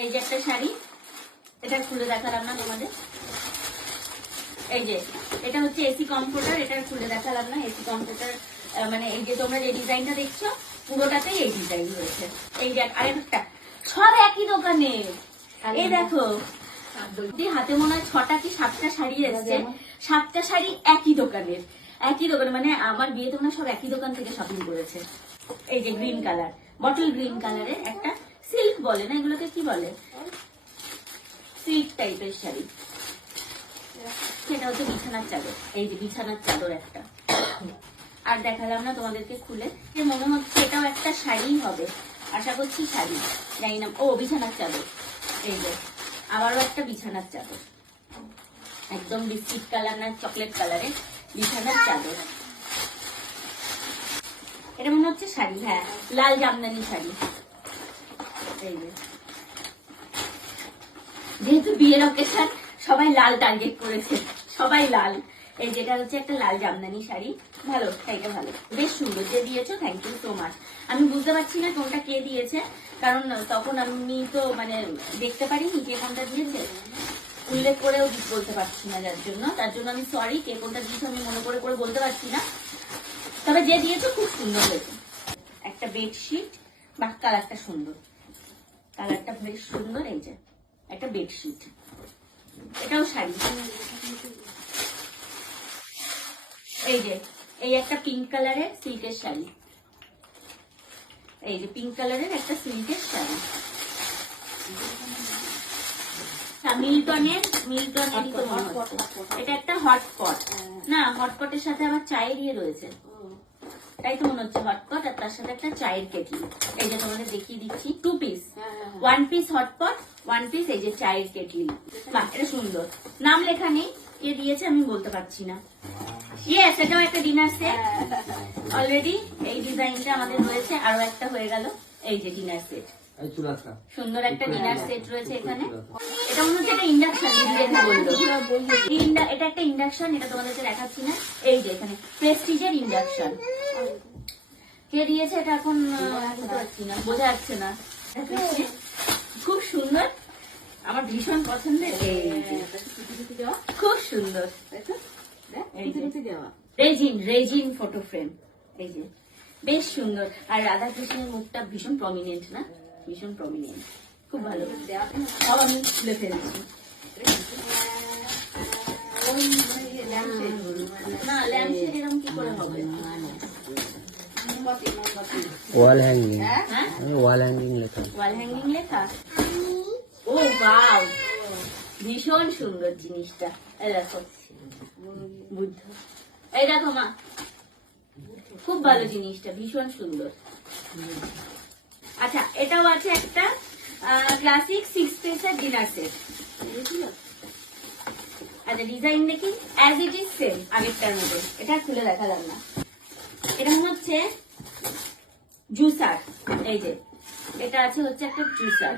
এই যে একটা শাড়ি, এটা খুলে দেখালাম না তোমাদের। এই যে এটা হচ্ছে এসি কমফোর্টার, এটা খুলে দেখালাম না। এসি কমফোর্টার মানে এই যে তোমরা যে ডিজাইনটা দেখছো পুরোটাতেই এই ডিজাইন রয়েছে। এই যে আরেকটা, সব একই দোকানে। এই দেখো হাতে মনে হয় 6টা কি 7টা শাড়ি এসছে, 7টা শাড়ি একই দোকানের, একই দোকানে। মানে আমার বিয়েতে মনে হয় সব একই দোকান থেকে শপিং করেছে। এই যে গ্রিন কালার, বটল গ্রিন কালারের একটা সিল্ক বলে না, এগুলোকে কি বলে, সিল্ক টাইপের শাড়ি। সেটা হচ্ছে বিছানার চাদর। এই যে বিছানার চাদর একটা। আর দেখালাম না তোমাদেরকে খুলে, মনে হচ্ছে এটাও একটা শাড়ি হবে, আশা করছি শাড়ি, জানি না। ও বিছানার চাদর। এই যে আবারও একটা বিছানার চাদর, একদম বিস্কিট কালার না চকলেট কালারের বিছানার চাদর। এটা মনে হচ্ছে শাড়ি, হ্যাঁ লাল জামদানি শাড়ি। এই যে যেহেতু বিয়ের অকেশন সবাই লাল টার্গেট করেছে, সবাই লাল। এই যেটা হচ্ছে একটা লাল জামদানি শাড়ি, ভালো, শাড়িটা ভালো, বেশ সুন্দর। যে দিয়েছো থ্যাংক ইউ সো মাচ। আমি বুঝতে পারছি না কোনটা কে দিয়েছে, কারণ তখন আমি তো মানে দেখতে পারিনি কে কোনটা দিয়েছে, উল্লেখ করেও বলতে পারছি না, তার জন্য আমি সরি। কে কোনটা দিয়েছো আমি মনে করে করে বলতে পারছি না, তবে যে দিয়েছো খুব সুন্দর হয়েছে। একটা বেডশিট, বাহ কালারটা সুন্দর, কালারটা বেশ সুন্দর। এই যে একটা বেডশিট, এটাও শাড়ি। এই যে এই একটা পিঙ্ক কালারের সিল্কের শাড়ি, এই যে পিঙ্ক কালারের একটা সিল্কের শাড়ি। মিল্টনের এটা একটা হটপট না, হটপটের সাথে আবার চায়ের ইয়ে রয়েছে, তাই তো মনে হচ্ছে হটপট, আর তার সাথে একটা চায়ের কেটলি। এই যে তোমাদের দেখিয়ে দিচ্ছি, 2 পিস, 1 পিস হটপট, 1 পিস এই যে চায়ের কেটলি। বাহ এটা সুন্দর। নাম লেখা নেই, কে দিয়েছে আমি বলতে পারছি না। ইয়েস, এটাও একটা ডিনার সেট অলরেডি। এই ডিজাইনটা আমাদের রয়েছে, আরো একটা হয়ে গেল। এই যে ডিনার সেট, সুন্দর একটা ডিনার সেট রয়েছে এখানে। এটা মনে হচ্ছে একটা ইন্ডাকশন, এটা একটা ইন্ডাকশন, এটা তোমাদেরকে দেখাচ্ছি না। এই যে এখানে প্রেস্টিজের ইন্ডাকশন, কে দিয়েছে এটা এখন বুঝতে পারছি না, বোঝা যাচ্ছে না। খুব সুন্দর, আমার ভীষণ পছন্দের। খুব সুন্দর রেজিন ফটো ফ্রেম, এই যে বেশ সুন্দর। আর রাধাকৃষ্ণের মুখটা ভীষণ প্রমিনেন্ট না, ভীষণ প্রমিনেন্ট, খুব ভালো। সব আমি খুলে ফেলছি। না ল্যাম্পশেড এরকম কি করে হবে? ওয়াল হ্যাঙ্গিং, ওয়াল হ্যাঙ্গিং লেখা, ওয়াল হ্যাঙ্গিং লেখা। ও বাও, ভীষণ সুন্দর জিনিসটা। এই দেখো বুদ্ধ, এই দেখো মা, খুব ভালো জিনিসটা, ভীষণ সুন্দর। আচ্ছা এটাও আছে একটা ক্লাসিক 6 পিসের ডিনার সেট। আচ্ছা ডিজাইন দেখি, অ্যাজ ইট ইজ সেম আগেরটার মতো। এটা খুলে দেখালাম না। এটা মনে হচ্ছে জুসার। এই যে এটা আছে হচ্ছে একটা জুসার।